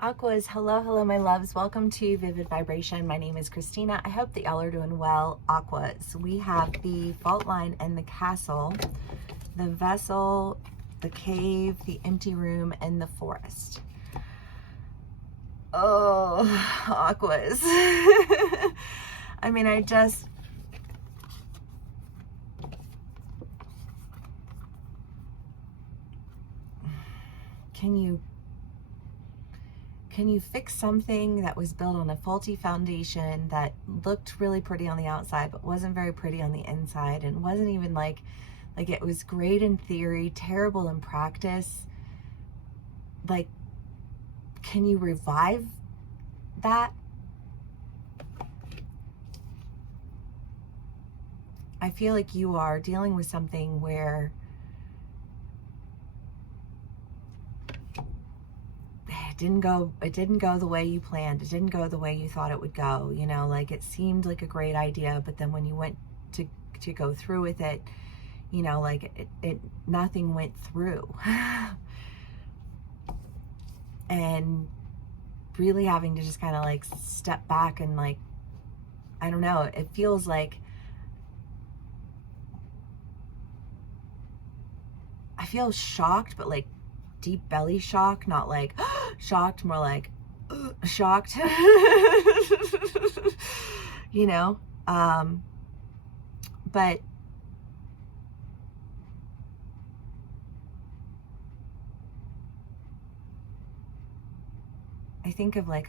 Aquas, hello, my loves. Welcome to Vivid Vibration. My name is Christina. I hope that y'all are doing well. Aquas, we have the fault line and the castle, the vessel, the cave, the empty room, and the forest. Oh, Aquas. I mean, can you fix something that was built on a faulty foundation that looked really pretty on the outside but wasn't very pretty on the inside, and wasn't even like it was great in theory, terrible in practice? Like, can you revive that? I feel like you are dealing with something where it didn't go the way you planned. It didn't go the way you thought it would go. You know, like, it seemed like a great idea, but then when you went to go through with it, you know, like it nothing went through. And really having to just kind of like step back and, like, I don't know, it feels like I feel shocked, but like deep belly shock, not like shocked, more like shocked. You know, but I think of like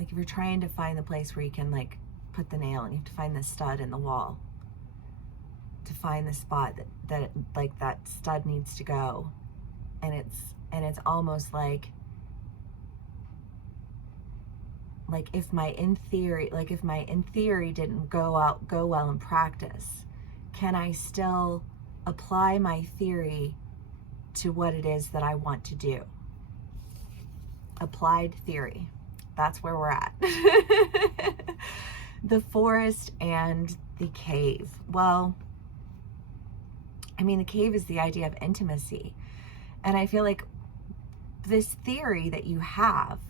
if you're trying to find the place where you can like put the nail, and you have to find the stud in the wall to find the spot that like that stud needs to go, and it's almost like if my in theory didn't go well in practice, can I still apply my theory to what it is that I want to do? Applied theory, that's where we're at. The forest and the cave. Well, I mean, the cave is the idea of intimacy. And I feel like this theory that you have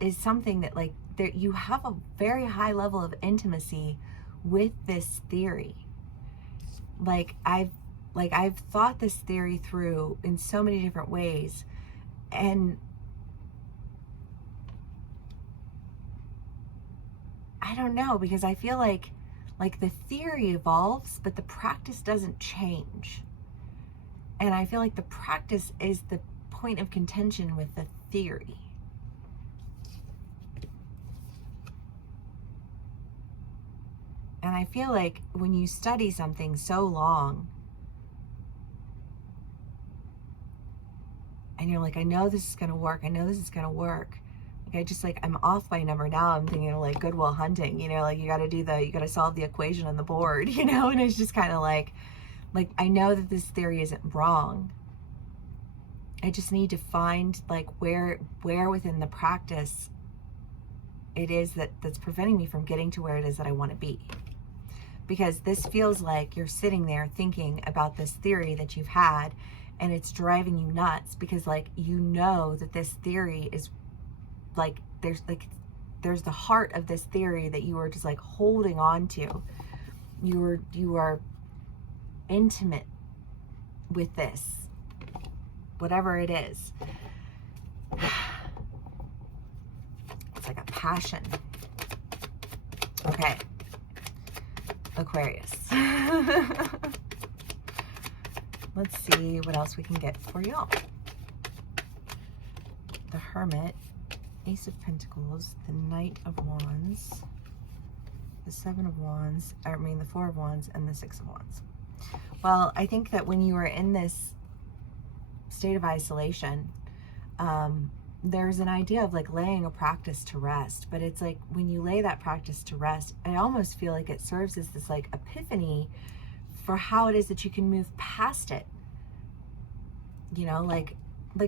is something that, like, there, you have a very high level of intimacy with this theory. Like I've thought this theory through in so many different ways, and I don't know, because I feel like the theory evolves, but the practice doesn't change. And I feel like the practice is the point of contention with the theory. And I feel like when you study something so long, and you're like, I know this is going to work. I know this is going to work. Like, I'm off by number now. I'm thinking of like Good Will Hunting, you know, like you got to solve the equation on the board, you know, and it's just kind of like, I know that this theory isn't wrong. I just need to find like where within the practice it is that's preventing me from getting to where it is that I want to be. Because this feels like you're sitting there thinking about this theory that you've had, and it's driving you nuts, because like, you know that this theory is like, there's the heart of this theory that you are just like holding on to. You are intimate with this, whatever it is. It's like a passion. Okay, Aquarius. Let's see what else we can get for y'all. The Hermit, Ace of Pentacles, the Knight of Wands, the Seven of Wands, the Four of Wands, and the Six of Wands. Well, I think that when you are in this state of isolation, there's an idea of like laying a practice to rest, but it's like when you lay that practice to rest, I almost feel like it serves as this like epiphany for how it is that you can move past it. You know, like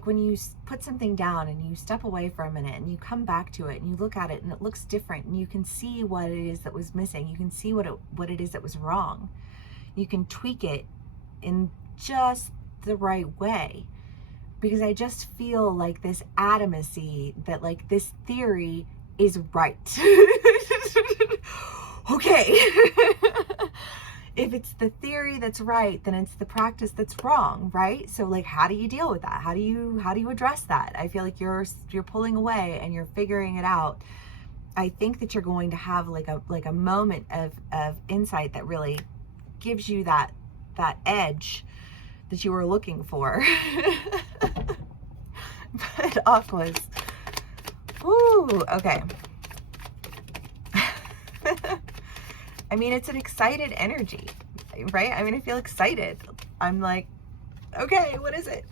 when you put something down and you step away for a minute and you come back to it and you look at it and it looks different, and you can see what it is that was missing. You can see what it is that was wrong. You can tweak it in just the right way. because I just feel like this adamancy that like this theory is right. Okay. If it's the theory that's right, then it's the practice that's wrong, right? So like, how do you deal with that? How do you address that? I feel like you're pulling away and you're figuring it out. I think that you're going to have like a moment of insight that really gives you that edge that you were looking for. But Aquas. Ooh, okay. I mean, it's an excited energy, right? I mean, I feel excited. I'm like, okay, what is it?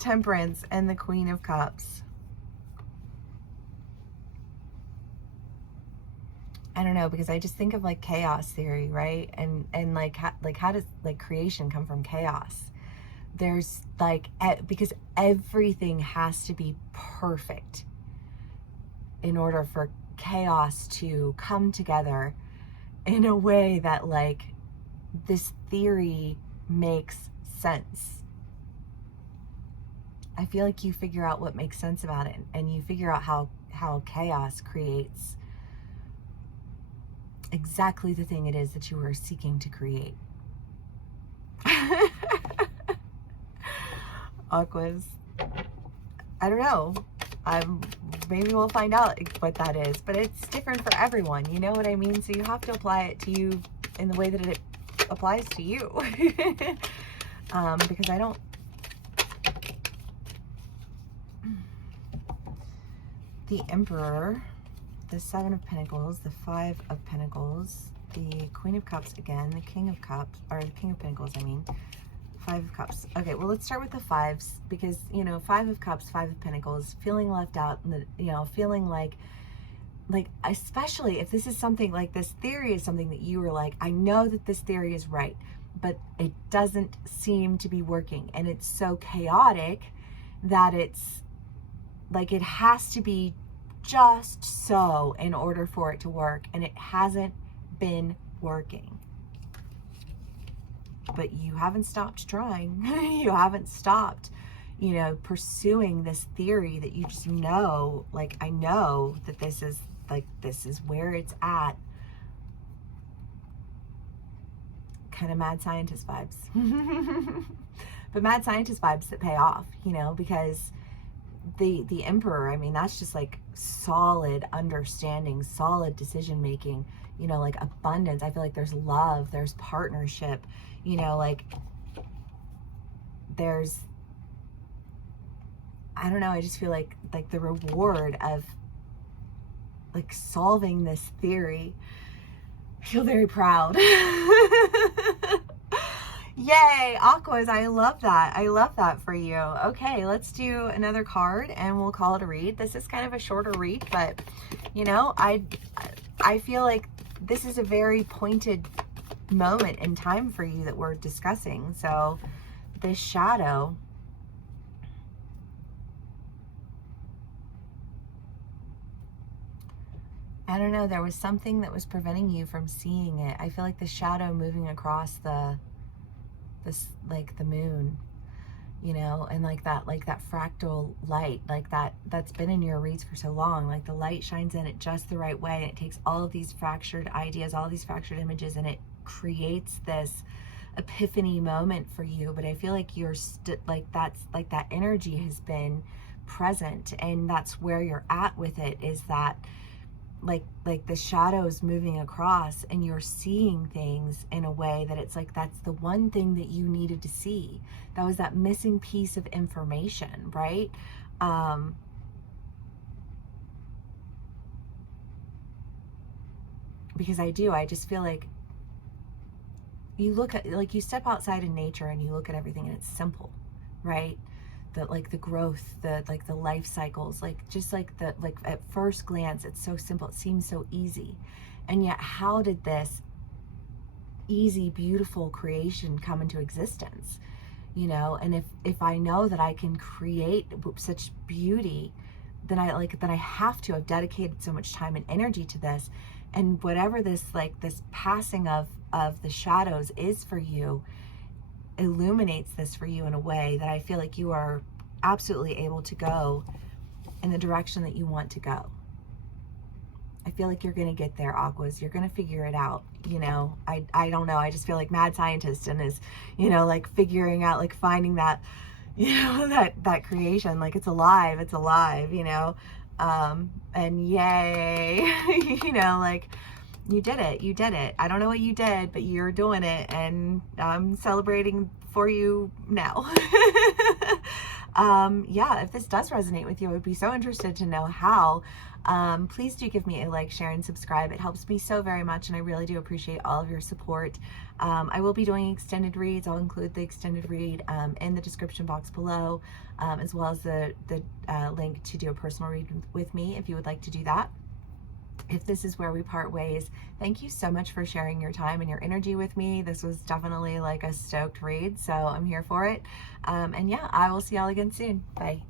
Temperance and the Queen of Cups. I don't know, because I just think of like chaos theory, right? And like how does like creation come from chaos? There's like, because everything has to be perfect in order for chaos to come together in a way that like this theory makes sense. I feel like you figure out what makes sense about it, and you figure out how chaos creates exactly the thing it is that you were seeking to create. Aquas. I don't know. Maybe we'll find out what that is, but it's different for everyone. You know what I mean? So you have to apply it to you in the way that it applies to you. Because I don't. The Emperor, the Seven of Pentacles, the Five of Pentacles, the Queen of Cups again, the King of Cups, or the King of Pentacles, I mean. Five of Cups. Okay, well, let's start with the fives, because, you know, Five of Cups, Five of Pentacles, feeling left out, and you know, feeling like, especially if this is something like this theory is something that you were like, I know that this theory is right, but it doesn't seem to be working. And it's so chaotic that it's like, it has to be just so in order for it to work. And it hasn't been working. But you haven't stopped trying. You haven't stopped, you know, pursuing this theory that you just know, like, I know that this is where it's at. Kind of mad scientist vibes. But mad scientist vibes that pay off, you know, because the Emperor, I mean, that's just like solid understanding, solid decision making, you know, like abundance. I feel like there's love, there's partnership, you know, like there's, I don't know, I just feel like the reward of like solving this theory, I feel very proud. Yay, Aquas, I love that. I love that for you. Okay, let's do another card and we'll call it a read. This is kind of a shorter read, but you know, I feel like this is a very pointed moment in time for you that we're discussing. So this shadow, I don't know, there was something that was preventing you from seeing it. I feel like the shadow moving across this like the moon, you know, and like that fractal light, like that's been in your reads for so long. Like the light shines in it just the right way, and it takes all of these fractured ideas, all these fractured images, and it creates this epiphany moment for you. But I feel like you're like that energy has been present, and that's where you're at with it, is that like the shadows moving across, and you're seeing things in a way that it's like that's the one thing that you needed to see. That was that missing piece of information, right? Because I just feel like you look at, like, you step outside in nature and you look at everything and it's simple, right? The like the growth, the life cycles, like just like at first glance it's so simple, it seems so easy. And yet how did this easy, beautiful creation come into existence? You know, and if I know that I can create such beauty, then I have to have dedicated so much time and energy to this. And whatever this passing of the shadows is for you, illuminates this for you in a way that I feel like you are absolutely able to go in the direction that you want to go. I feel like you're going to get there, Aquas. You're going to figure it out. You know, I don't know. I just feel like mad scientist and is, you know, like figuring out, like finding that, you know, that creation, like it's alive, you know, and yay, you know, like you did it. I don't know what you did, but you're doing it, and I'm celebrating for you now. Yeah, if this does resonate with you, I would be so interested to know how. Please do give me a like, share, and subscribe. It helps me so very much, and I really do appreciate all of your support. I will be doing extended reads. I'll include the extended read in the description box below, as well as the link to do a personal read with me if you would like to do that. If this is where we part ways, thank you so much for sharing your time and your energy with me. This was definitely like a stoked read, so I'm here for it. And yeah, I will see y'all again soon. Bye.